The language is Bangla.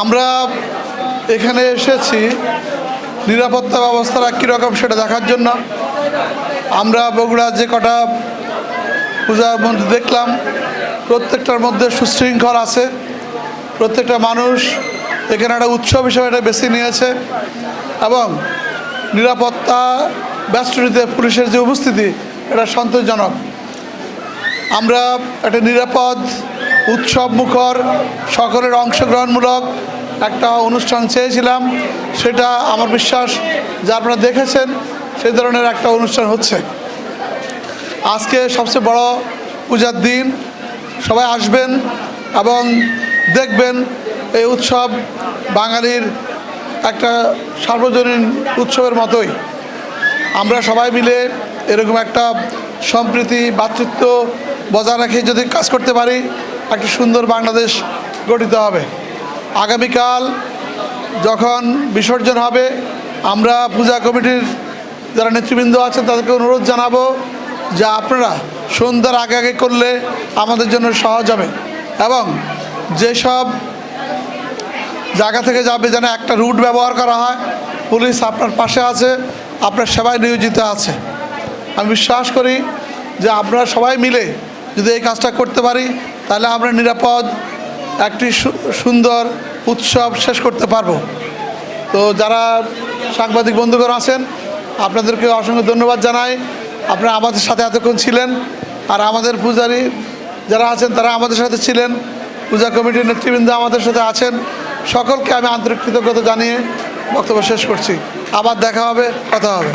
আমরা এখানে এসেছি, নিরাপত্তা ব্যবস্থাটা কীরকম সেটা দেখার জন্য। আমরা বগুড়া যে কটা পূজার মধ্যে দেখলাম, প্রত্যেকটার মধ্যে সুশৃঙ্খল আছে। প্রত্যেকটা মানুষ এখানে একটা উৎসব হিসেবে এটা বেছে নিয়েছে এবং নিরাপত্তা ব্যস্তটিতে পুলিশের যে উপস্থিতি, এটা সন্তোষজনক। আমরা একটা নিরাপদ উৎসব মুখর, সকলের অংশগ্রহণমূলক একটা অনুষ্ঠান চেয়েছিলাম। সেটা আমার বিশ্বাস, যা আপনারা দেখেছেন সেই ধরনের একটা অনুষ্ঠান হচ্ছে। আজকে সবচেয়ে বড় পূজার দিন, সবাই আসবেন এবং দেখবেন এই উৎসব বাঙালির একটা সার্বজনীন উৎসবের মতোই। আমরা সবাই মিলে এরকম একটা সম্প্রীতি ভ্রাতৃত্ব বজায় রেখে যদি কাজ করতে পারি একটা সুন্দর বাংলাদেশ গঠিত হবে। আগামীকাল যখন বিসর্জন হবে, আমরা পূজা কমিটির যারা নেতৃবৃন্দ আছেন তাদেরকে অনুরোধ জানাব যে আপনারা সন্ধ্যার আগে আগে করলে আমাদের জন্য সহজ হবে এবং যেসব জায়গা থেকে যাবে যেন একটা রুট ব্যবহার করা হয়, পুলিশ আপনার পাশে আছে, আপনার সেবায় নিয়োজিত আছে। আমি বিশ্বাস করি যে আপনারা সবাই মিলে যদি এই কাজটা করতে পারি তাহলে আমরা নিরাপদ একটি সুন্দর উৎসব শেষ করতে পারব। তো যারা সাংবাদিক বন্ধুগণ আছেন, আপনাদেরকে অসংখ্য ধন্যবাদ জানাই। আপনারা আমাদের সাথে এতক্ষণ ছিলেন আর আমাদের পূজারী যারা আছেন, তারা আমাদের সাথে ছিলেন। পূজা কমিটির নেতৃবৃন্দ আমাদের সাথে আছেন। সকলকে আমি আন্তরিক কৃতজ্ঞতা জানিয়ে বক্তব্য শেষ করছি। আবার দেখা হবে, কথা হবে।